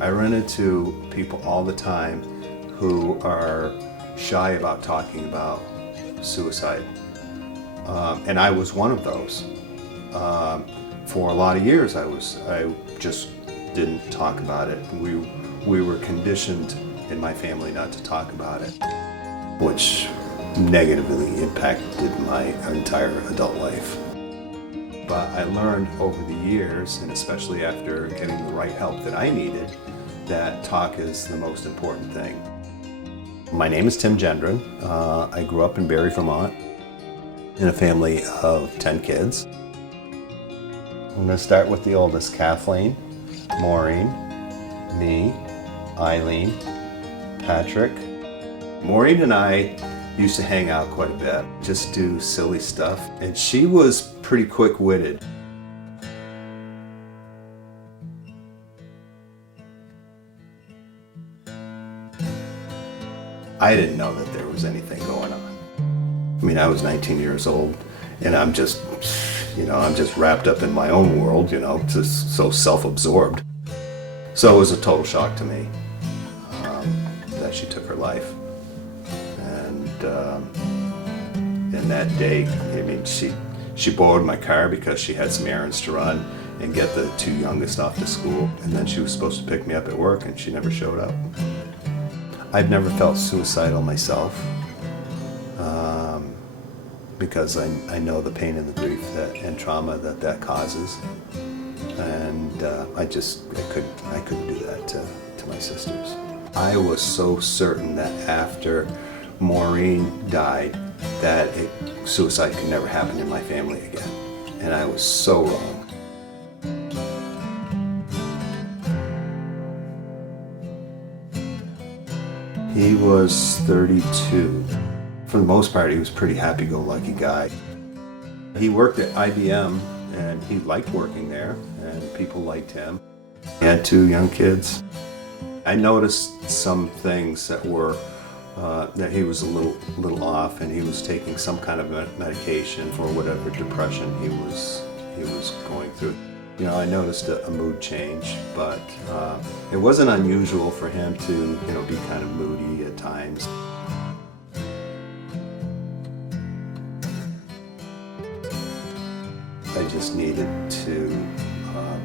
I run into people all the time who are shy about talking about suicide. And I was one of those. For a lot of years I just didn't talk about it. We were conditioned in my family not to talk about it, which negatively impacted my entire adult life. But I learned over the years, and especially after getting the right help that I needed, that talk is the most important thing. My name is Tim Gendron. I grew up in Barrie, Vermont, in a family of 10 kids. I'm going to start with the oldest, Kathleen, Maureen, me, Eileen, Patrick. Maureen and I used to hang out quite a bit, just do silly stuff, and she was pretty quick-witted. I didn't know that there was anything going on. I mean, I was 19 years old, and I'm just wrapped up in my own world, just so self-absorbed. So it was a total shock to me that she took her life. And that day, I mean, she borrowed my car because she had some errands to run and get the two youngest off to school. And then she was supposed to pick me up at work, and she never showed up. I've never felt suicidal myself because I know the pain and the grief and trauma that causes. And I couldn't do that to my sisters. I was so certain that after Maureen died, that suicide could never happen in my family again. And I was so wrong. He was 32. For the most part, he was a pretty happy-go-lucky guy. He worked at IBM, and he liked working there, and people liked him. He had two young kids. I noticed some things that were that he was a little off, and he was taking some kind of medication for whatever depression he was going through. I noticed a mood change, but it wasn't unusual for him to be kind of moody at times. I just needed to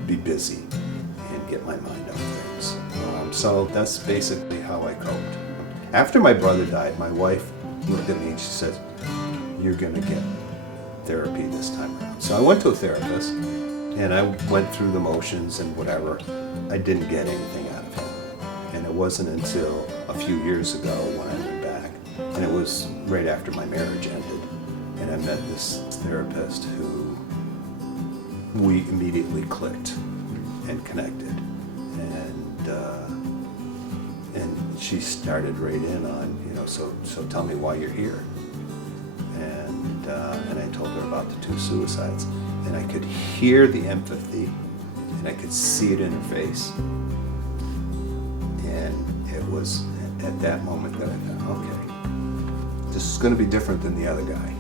be busy and get my mind off things. So that's basically how I coped. After my brother died, my wife looked at me and she said, "You're going to get therapy this time around." So I went to a therapist, and I went through the motions and whatever. I didn't get anything out of it. And it wasn't until a few years ago when I went back, and it was right after my marriage ended, and I met this therapist who we immediately clicked and connected. And she started right in on, so tell me why you're here. And I told her about the two suicides. And I could hear the empathy, and I could see it in her face. And it was at that moment that I thought, okay, this is going to be different than the other guy.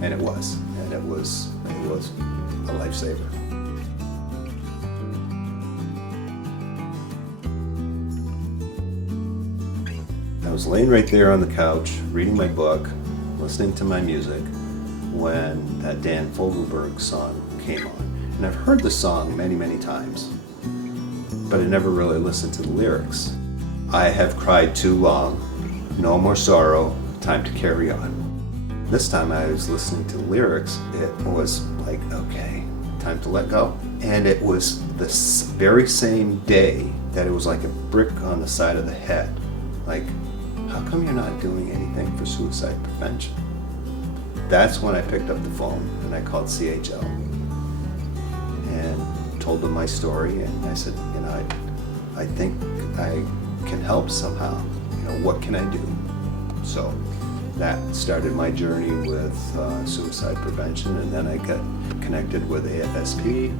And it was. And it was a lifesaver. I was laying right there on the couch, reading my book, listening to my music, when that Dan Fogelberg song came on. And I've heard the song many, many times, but I never really listened to the lyrics. I have cried too long, no more sorrow, time to carry on. This time I was listening to the lyrics, it was like, okay, time to let go. And it was this very same day that it was like a brick on the side of the head. Like, how come you're not doing anything for suicide prevention? That's when I picked up the phone and I called CHL and told them my story, and I said, I think I can help somehow. What can I do? So that started my journey with suicide prevention, and then I got connected with AFSP.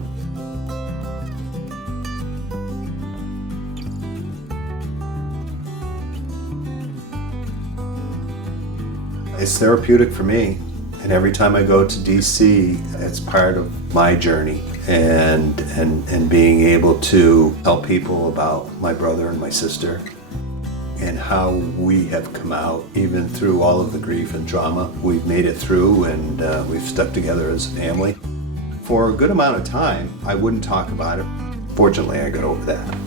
It's therapeutic for me. And every time I go to DC, it's part of my journey and being able to tell people about my brother and my sister and how we have come out, even through all of the grief and trauma. We've made it through, and we've stuck together as a family. For a good amount of time, I wouldn't talk about it. Fortunately, I got over that.